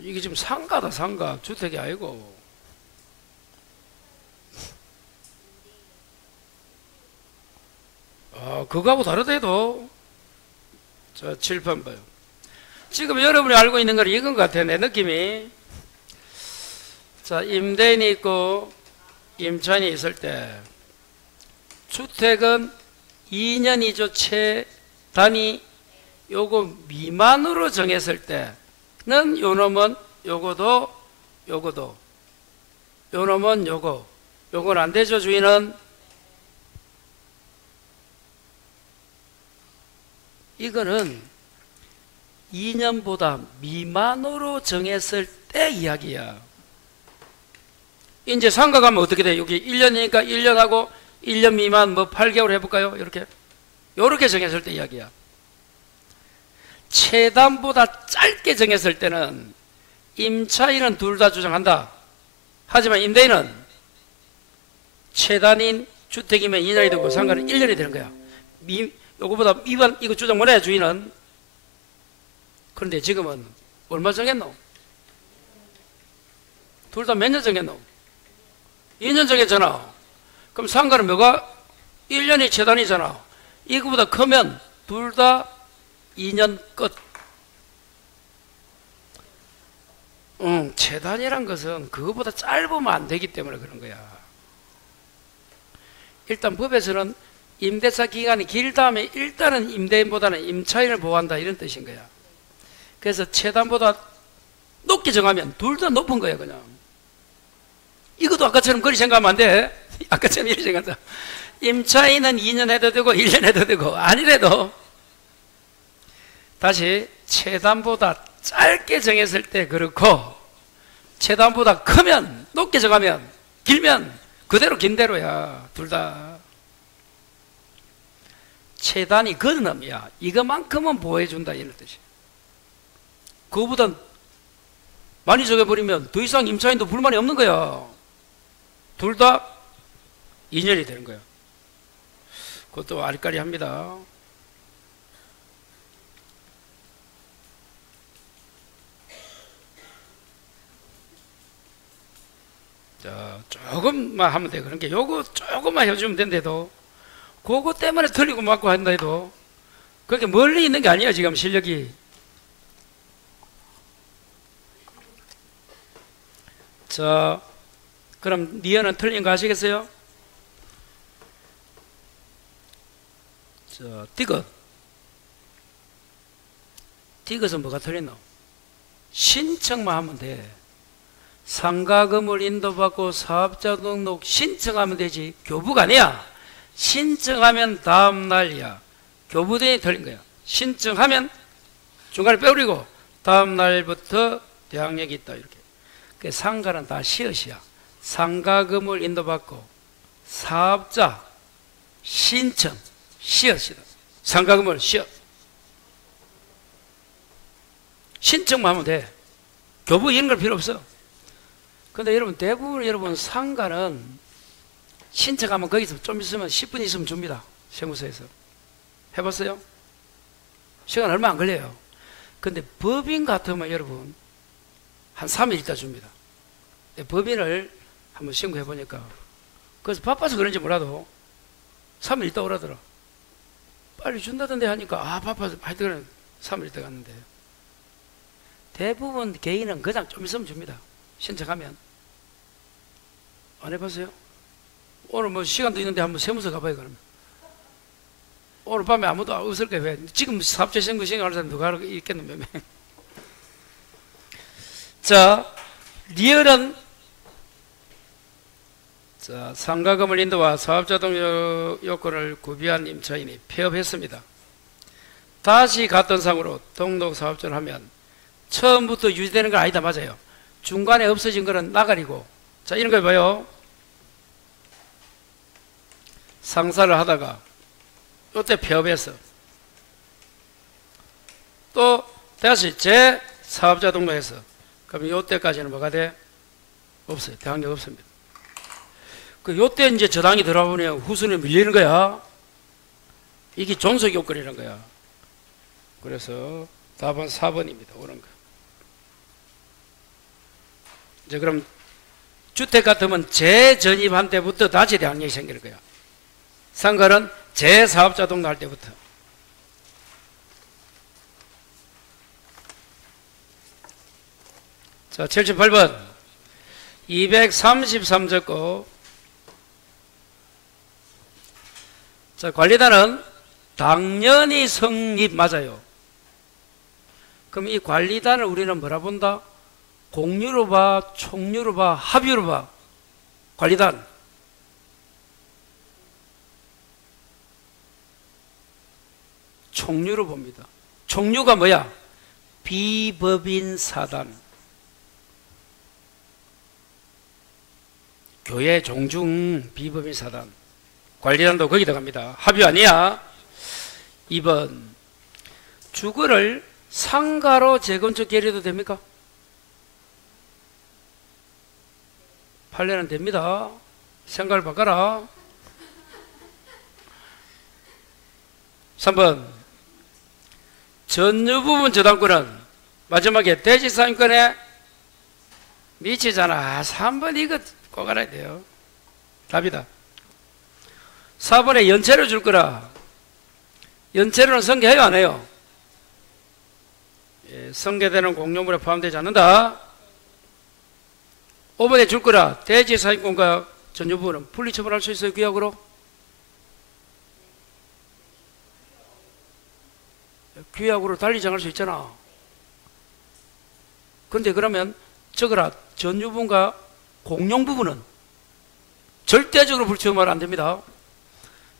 이게 지금 상가다. 상가 주택이 아니고 그거하고 다르대도. 자, 7번 봐요. 지금 여러분이 알고 있는 건 이건 것 같아요. 내 느낌이. 자, 임대인이 있고 임차인이 있을 때 주택은 2년이죠. 최단위 요거 미만으로 정했을 때는 요놈은 요거도 요거도 요놈은 요건 안 되죠. 주인은 이거는 2년보다 미만으로 정했을 때 이야기야. 이제 상가 가면 어떻게 돼? 여기 1년이니까 1년하고 1년 미만 뭐 8개월 해볼까요? 요렇게 정했을 때 이야기야. 최단보다 짧게 정했을 때는 임차인은 둘 다 주장한다. 하지만 임대인은 최단인 주택이면 2년이 되고 상가는 1년이 되는 거야. 요거보다 이거 주장 못해 주인은. 그런데 지금은 얼마 정했노? 둘 다 몇 년 정했노? 2년 정했잖아. 그럼 상가는 뭐가? 1년이 최단이잖아. 이거보다 크면 둘 다 2년 끝. 최단이란 것은 그거보다 짧으면 안 되기 때문에 그런 거야. 일단 법에서는 임대차 기간이 길다면 일단은 임대인보다는 임차인을 보호한다 이런 뜻인 거야. 그래서 최단보다 높게 정하면 둘 다 높은 거야 그냥. 이것도 아까처럼 그리 생각하면 안 돼. 아까처럼 이렇게 생각한다. 임차인은 2년 해도 되고 1년 해도 되고 아니래도 다시 최단보다 짧게 정했을 때 그렇고 최단보다 크면 높게 정하면 길면 그대로 긴 대로야. 둘 다 최단이 그놈이야. 이거만큼은 보호해준다 이런 뜻이야. 그거보다 많이 정해버리면 더 이상 임차인도 불만이 없는 거야. 둘 다 2년이 되는 거야. 그것도 아리까리합니다. 자, 조금만 하면 돼. 그런 게 요거 조금만 해주면 된대도 그거 때문에 틀리고 맞고 한다 해도 그렇게 멀리 있는 게 아니야. 지금 실력이. 자, 그럼 니은은 틀린 거 아시겠어요? 자, 디귿은 뭐가 틀렸노? 신청만 하면 돼. 상가금을 인도받고 사업자 등록 신청하면 되지. 교부가 아니야. 신청하면 다음 날이야. 교부등이 틀린 거야. 신청하면 중간에 빼버리고 다음 날부터 대항력이 있다 이렇게. 그 상가는 다 시옷이야. 상가금을 인도받고 사업자 신청 시옷이다. 상가금을 시옷 신청만 하면 돼. 교부 이런 걸 필요 없어. 근데 여러분 대부분 여러분 상가는 신청하면 거기서 좀 있으면 10분 있으면 줍니다. 세무서에서. 해봤어요? 시간 얼마 안 걸려요. 근데 법인 같으면 여러분 한 3일 있다 줍니다. 법인을 한번 신고해 보니까 그래서 바빠서 그런지 몰라도 3일 있다 오라더라. 빨리 준다던데 하니까 아 바빠서 하여튼 3일 있다 갔는데 대부분 개인은 그냥 좀 있으면 줍니다. 신청하면. 안 해봤어요? 오늘 뭐 시간도 있는데 한번 세무서 가봐요. 그러면 오늘 밤에 아무도 없을 거예요. 왜? 지금 사업자 신고 신청하는 사람 누가 있겠노? 자, 리얼은 자, 상가금을 인도와 사업자 등록 요건을 구비한 임차인이 폐업했습니다. 다시 같은 상으로 등록 사업자를 하면 처음부터 유지되는 건 아니다. 맞아요. 중간에 없어진 거는 나가리고. 자, 이런 걸 봐요. 상사를 하다가 이때 폐업해서 또 다시 재사업자 등록해서 그럼 이때까지는 뭐가 돼? 없어요. 대항력 없습니다. 그 요때 이제 저당이 들어오면 후순위에 밀리는 거야. 이게 존속 요건이라는 거야. 그래서 답은 4번입니다. 옳은 거. 이제 그럼 주택 같으면 재전입한 때부터 다시 대항력이 생기는 거야. 상가는 재사업자 등록할 때부터. 자, 78번 233조. 자, 관리단은 당연히 성립 맞아요. 그럼 이 관리단을 우리는 뭐라 본다? 공유로 봐, 총유로 봐, 합유로 봐. 관리단. 총유로 봅니다. 총유가 뭐야? 비법인 사단. 교회 종중 비법인 사단. 관리단도 거기 들어갑니다. 합의 아니야. 2번 주거를 상가로 재건축 계류도 됩니까? 판례는 됩니다. 생각을 바꿔라. 3번 전유 부분 저당권은 마지막에 대지상권에 미치잖아. 3번 이거 꼭 알아야 돼요. 답이다. 4번에 연체로 줄 거라. 연체로는 성계해요 안 해요? 예, 성계되는 공용물에 포함되지 않는다. 5번에 줄 거라. 대지사인권과 전유부는 분리처분할 수 있어요? 규약으로? 규약으로 달리 정할 수 있잖아. 근데 그러면 적어라. 전유부가 공용 부분은 절대적으로 불투명하면 안 됩니다.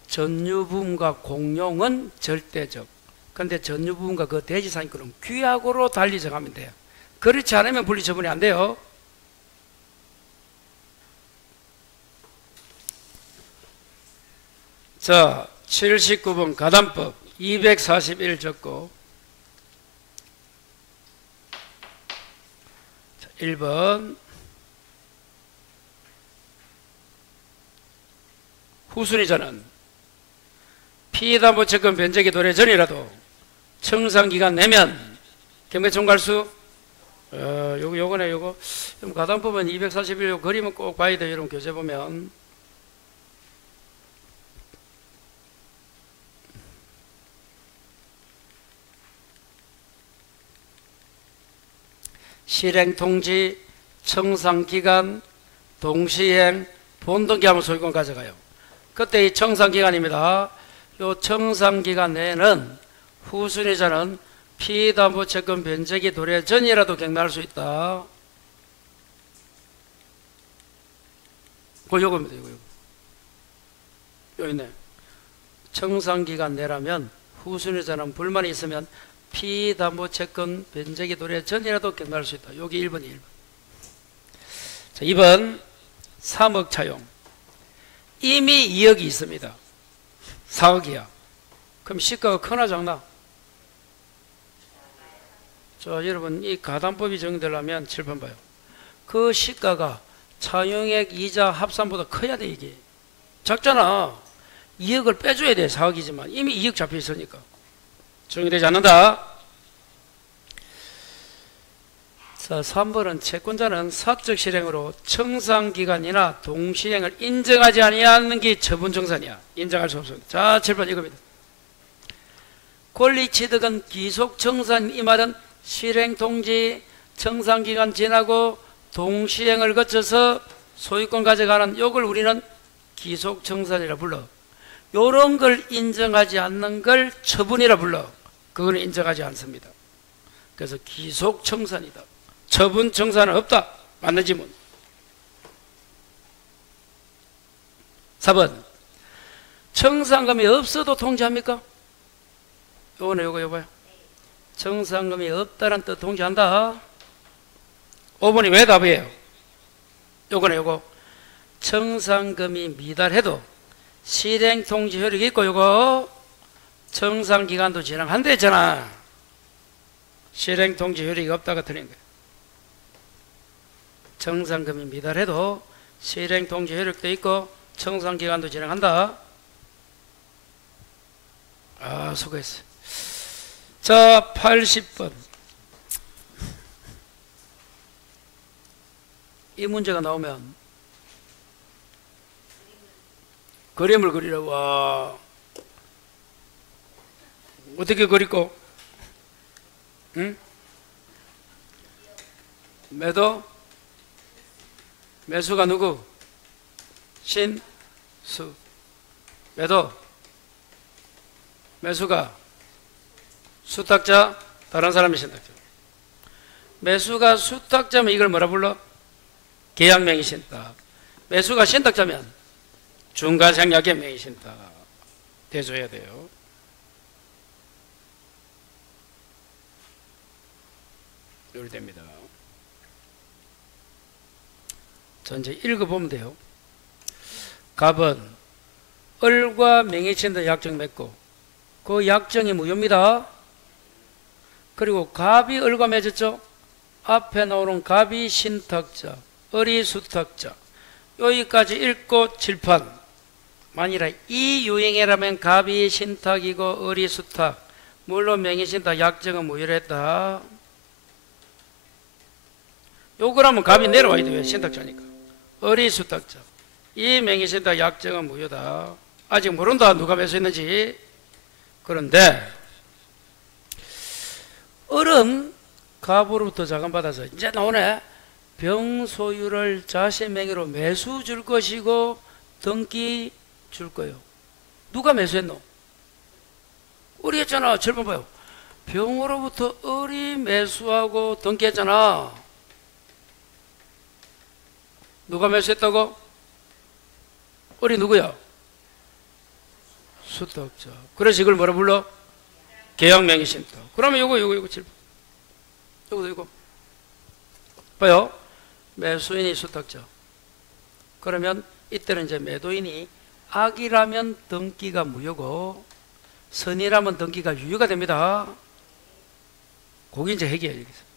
전유부분과 공용은 절대적. 그런데 전유부분과 그 대지사항권은 규약으로 달리 정하면 돼요. 그렇지 않으면 분리처분이 안 돼요. 자, 79번 가담법 241 적고 1번 후순위자는 피담보채권 변제기 도래 전이라도 청산기간 내면 경매총괄수 요거네. 요거 가담법은 241 요 그림은 꼭 봐야 돼요. 여러분 교재 보면 실행통지, 청산기간, 동시행, 본등기하면 소유권 가져가요. 그때 이 청산기간입니다. 요 청산기간 내에는 후순위자는 피담보채권 변제기 도래 전이라도 경매할 수 있다. 요겁니다. 요거. 요 있네. 청산기간 내라면 후순위자는 불만이 있으면 피담보채권 변제기 도래 전이라도 경매할 수 있다. 여기 1번이 1번. 자, 2번 3억 차용. 이미 2억이 있습니다. 4억이야. 그럼 시가가 크나 작나? 자, 여러분 이 가담법이 적용되려면 7번 봐요. 그 시가가 차용액 이자 합산보다 커야 돼. 이게 작잖아. 2억을 빼줘야 돼. 4억이지만 이미 2억 잡혀 있으니까 적용되지 않는다. 자, 3번은 채권자는 사적 실행으로 청산기간이나 동시행을 인정하지 아니하는 게 처분청산이야. 인정할 수 없습니다. 자, 7번 이겁니다. 권리취득은 기속청산. 이 말은 실행통지, 청산기간 지나고 동시행을 거쳐서 소유권 가져가는 요걸 우리는 기속청산이라 불러. 요런 걸 인정하지 않는 걸 처분이라 불러. 그거는 인정하지 않습니다. 그래서 기속청산이다. 처분청산은 없다. 맞는 지문. 4번 청산금이 없어도 통지합니까? 요거네. 요거요. 청산금이 없다는 뜻 통지한다. 5번이 왜 답이에요? 요거네. 요거 청산금이 미달해도 실행통지 효력이 있고 요거 청산기간도 진행한다 했잖아. 실행통지 효력이 없다가 틀린 거예요. 청산금이 미달해도 실행통지 효력도 있고 청산기간도 진행한다. 아, 수고했어요. 자, 80번. 이 문제가 나오면 그림을 그리라고. 와, 어떻게 그릴고? 응? 매도? 매수가 누구? 신수. 매도? 매수가 수탁자? 다른 사람이 신탁자. 매수가 수탁자면 이걸 뭐라 불러? 계약명의 신탁. 매수가 신탁자면 중간생략의 명의 신탁. 대조해야 돼요. 이렇게 됩니다. 전체 읽어보면 돼요. 갑은 을과 명의신탁 약정 맺고 그 약정이 무효입니다. 그리고 갑이 을과 맺었죠. 앞에 나오는 갑이 신탁자, 을이 수탁자. 여기까지 읽고 칠판. 만일에 이 유형이라면 갑이 신탁이고 을이 수탁, 물론 명의신탁 약정은 무효했다. 요거라면 갑이 내려와야 돼요. 신탁자니까. 을이 수탁자. 이 명의신탁 약정은 무효다. 아직 모른다. 누가 매수했는지. 그런데 을은 갑으로부터 자금받아서 이제 나오네. 병소유를 자신 명의로 매수 줄 것이고 등기 줄 거예요. 누가 매수했노? 을이 했잖아. 7번 봐요. 병으로부터 을이 매수하고 등기했잖아. 누가 매수했다고? 을이 누구야? 수탁자. 그래서 이걸 뭐라 불러? 계약명의신탁. 그러면 요거 7번. 요거도 이거. 봐요. 매수인이 수탁자. 그러면 이때는 이제 매도인이 악이라면 등기가 무효고 선이라면 등기가 유효가 됩니다. 그게 이제 핵이에요. 여기서.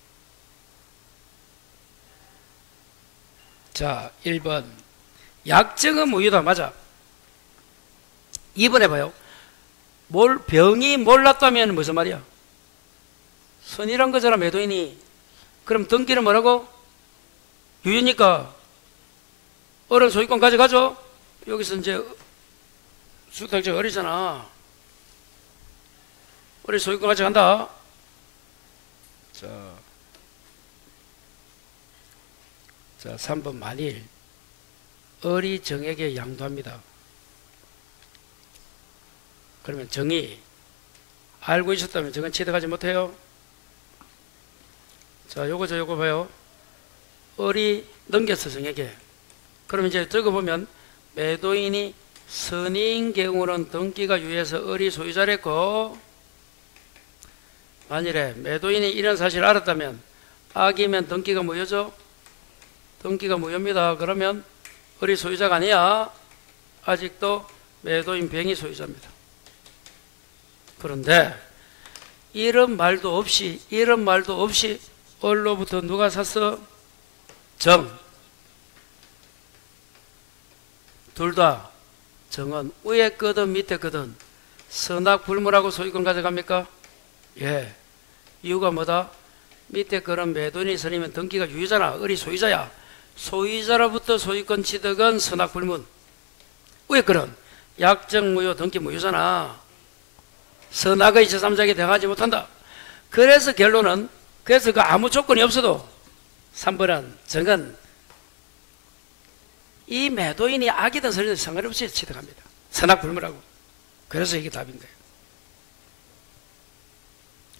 자, 1번. 약정은 무효다. 맞아. 2번 해봐요. 병이 몰랐다면 무슨 말이야? 선이란 거잖아, 매도인이. 그럼 등기는 뭐라고? 유효니까 을은 소유권 가져가죠? 여기서 이제 수탁자 을이잖아. 을이 소유권 가져간다. 자, 3번. 만일 을이 정에게 양도합니다. 그러면 정이 알고 있었다면 정은 취득하지 못해요. 자, 요거 봐요. 을이 넘겼어, 정에게. 그럼 이제 적어보면 매도인이 선인 경우는 등기가 유효해서 을이 소유자랬고, 만일에 매도인이 이런 사실을 알았다면 악이면 등기가 무효죠? 등기가 무효입니다. 그러면 을이 소유자가 아니야. 아직도 매도인 병이 소유자입니다. 그런데 이런 말도 없이 을로부터 누가 샀어? 정. 둘 다 정은 위에 거든 밑에 거든 선악불문하고 소유권 가져갑니까? 예. 이유가 뭐다? 밑에 거는 매도인이 선이면 등기가 유효잖아. 을이 소유자야. 소유자로부터 소유권 취득은 선악불문. 위에 거는 약정 무효, 등기 무효잖아. 선악의 제3자에게 대항하지 못한다. 그래서 결론은, 그래서 그 아무 조건이 없어도 3번은 정은 이 매도인이 악이든 선이든 상관없이 취득합니다. 선악불문하고. 그래서 이게 답인 거예요.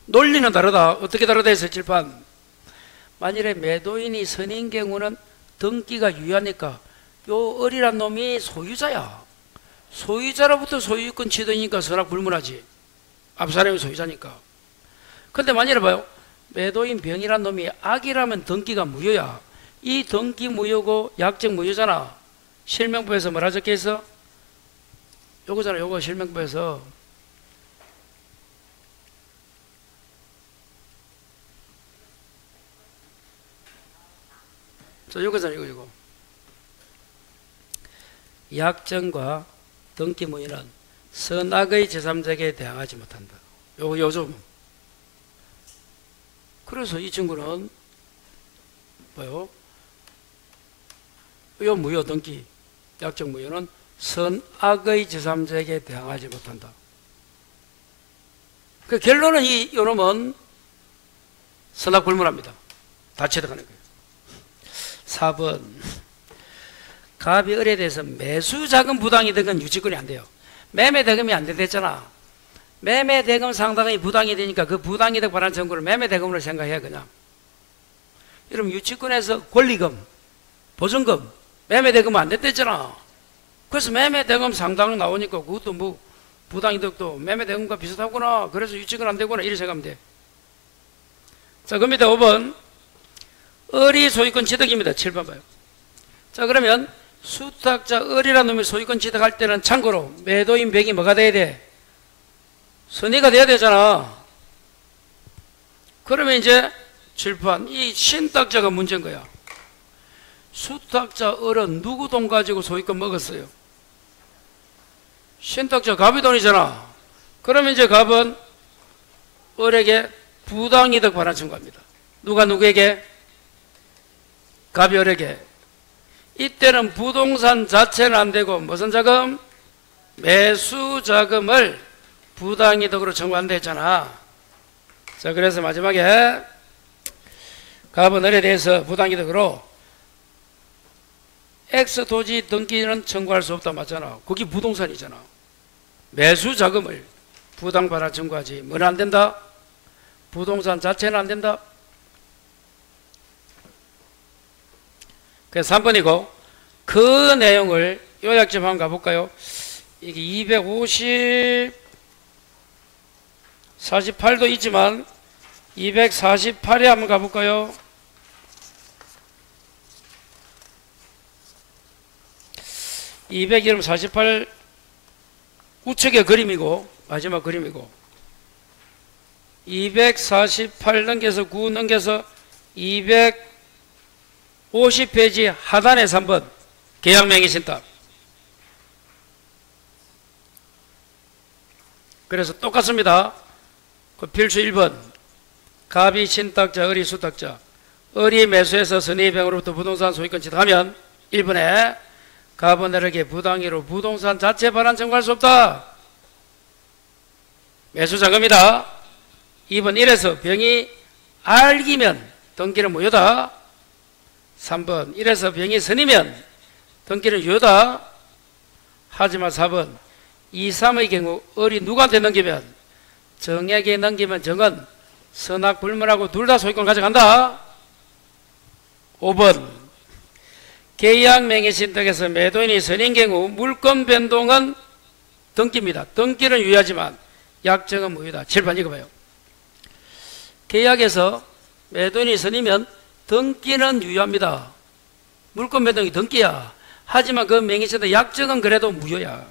논리는 다르다. 어떻게 다르다 해서 칠판. 만일에 매도인이 선인 경우는 등기가 유효하니까 요 을이란 놈이 소유자야. 소유자로부터 소유권 취득이니까 선악불문하지. 앞 사람이 소유자니까. 근데 만일에 봐요. 매도인 병이란 놈이 악이라면 등기가 무효야. 이 등기 무효고 약정 무효잖아. 실명부에서 뭐라 적혀있어? 요거잖아. 요거 실명부에서 요거잖아. 이거 약정과 등기 무효는 선악의 제3자에게 대항하지 못한다. 요거 요즘. 그래서 이 친구는 뭐요? 요 무효 등기 약정 무효는 선악의 제3자에게 대항하지 못한다. 그 결론은 요 놈은 선악불문합니다. 다 취득하는 거예요. 4번. 갑이 을에 대해서 매수자금 부당이 된 건 유치권이 안 돼요. 매매대금이 안 된댔잖아. 매매대금 상당히 부당이 되니까 그 부당이득 발환 청구를 매매대금으로 생각해. 그냥 여러분 유치권에서 권리금, 보증금, 매매대금은 안 됐댔잖아. 그래서 매매대금 상당 나오니까 그것도 뭐 부당이득도 매매대금과 비슷하구나. 그래서 유치권 안 되구나. 이렇게 생각하면 돼. 자, 그럽니다. 5번. 을이 소유권 취득입니다. 7번 봐요. 자, 그러면 수탁자 을이라는 놈이 소유권 취득할 때는 참고로 매도인 병이 뭐가 돼야 돼? 선의가 돼야 되잖아. 그러면 이제 칠판 이 신탁자가 문제인 거야. 수탁자 을은 누구 돈 가지고 소유권 먹었어요? 신탁자 갑의 돈이잖아. 그러면 이제 갑은 을에게 부당이득 발환 청구합니다. 누가 누구에게? 갑이 을에게. 이때는 부동산 자체는 안 되고 무슨 자금? 매수 자금을 부당이득으로 청구한다 했잖아. 자, 그래서 마지막에 갑은 을에 대해서 부당이득으로 X 토지 등기는 청구할 수 없다 맞잖아. 그게 부동산이잖아. 매수 자금을 부당 발환 청구하지. 뭐는 안 된다? 부동산 자체는 안 된다. 그래서 3번이고 그 내용을 요약점 한번 가볼까요? 이게 250, 48도 있지만 248에 한번 가볼까요? 200이면 48 우측의 그림이고 마지막 그림이고 248 넘겨서 9 넘겨서 250페이지 하단에 3번 계약명의신탁. 그래서 똑같습니다. 그 필수 1번 갑이 신탁자, 을이 수탁자, 을이 매수해서 선의병으로부터 부동산 소유권 취득하면 1번에 갑은 을에게 부당이로 부동산 자체 반환 청구할 수 없다. 매수자금이다. 2번 1에서 병이 알기면 등기는 무효다. 3번 1에서 병이 선이면 등기는 유효다. 하지만 4번 2, 3의 경우 을이 누구한테 넘기면 정에게 넘기면 정은 선악불문하고 둘 다 소유권 가져간다. 5번 계약명의신탁에서 매도인이 선인 경우 물권 변동은 등기입니다. 등기는 유효하지만 약정은 무효다. 7번 읽어봐요. 계약에서 매도인이 선이면 등기는 유효합니다. 물권 변동이 등기야. 하지만 그 명의신탁 약정은 그래도 무효야.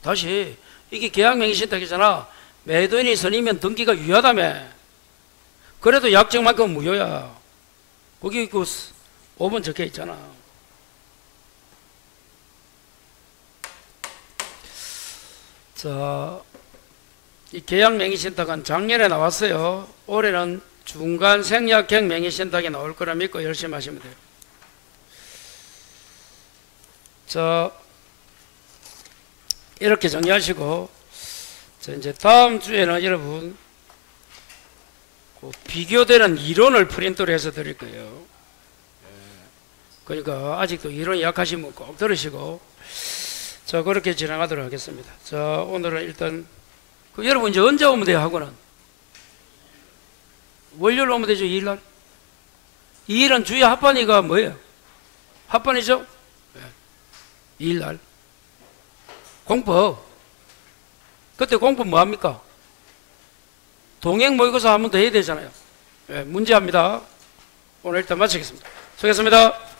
다시 이게 계약명의신탁이잖아. 매도인이 선이면 등기가 유효하다며. 그래도 약정만큼은 무효야. 거기 그 5번 적혀 있잖아. 자, 이 계약명의신탁은 작년에 나왔어요. 올해는 중간 생략형 명의신탁이 나올 거라 믿고 열심히 하시면 돼요. 자, 이렇게 정리하시고, 자, 이제 다음 주에는 여러분, 그 비교되는 이론을 프린트를 해서 드릴 거예요. 그러니까 아직도 이론이 약하신 분 꼭 들으시고, 자, 그렇게 진행하도록 하겠습니다. 자, 오늘은 일단, 여러분 이제 언제 오면 돼요, 학원은? 월요일 오면 되죠, 2일날? 2일은 주의 합반이가 뭐예요? 합반이죠? 네. 2일날. 공법. 그때 공법 뭐 합니까? 동행 모의고사 한 번 더 해야 되잖아요. 네, 문제합니다. 오늘 일단 마치겠습니다. 수고했습니다.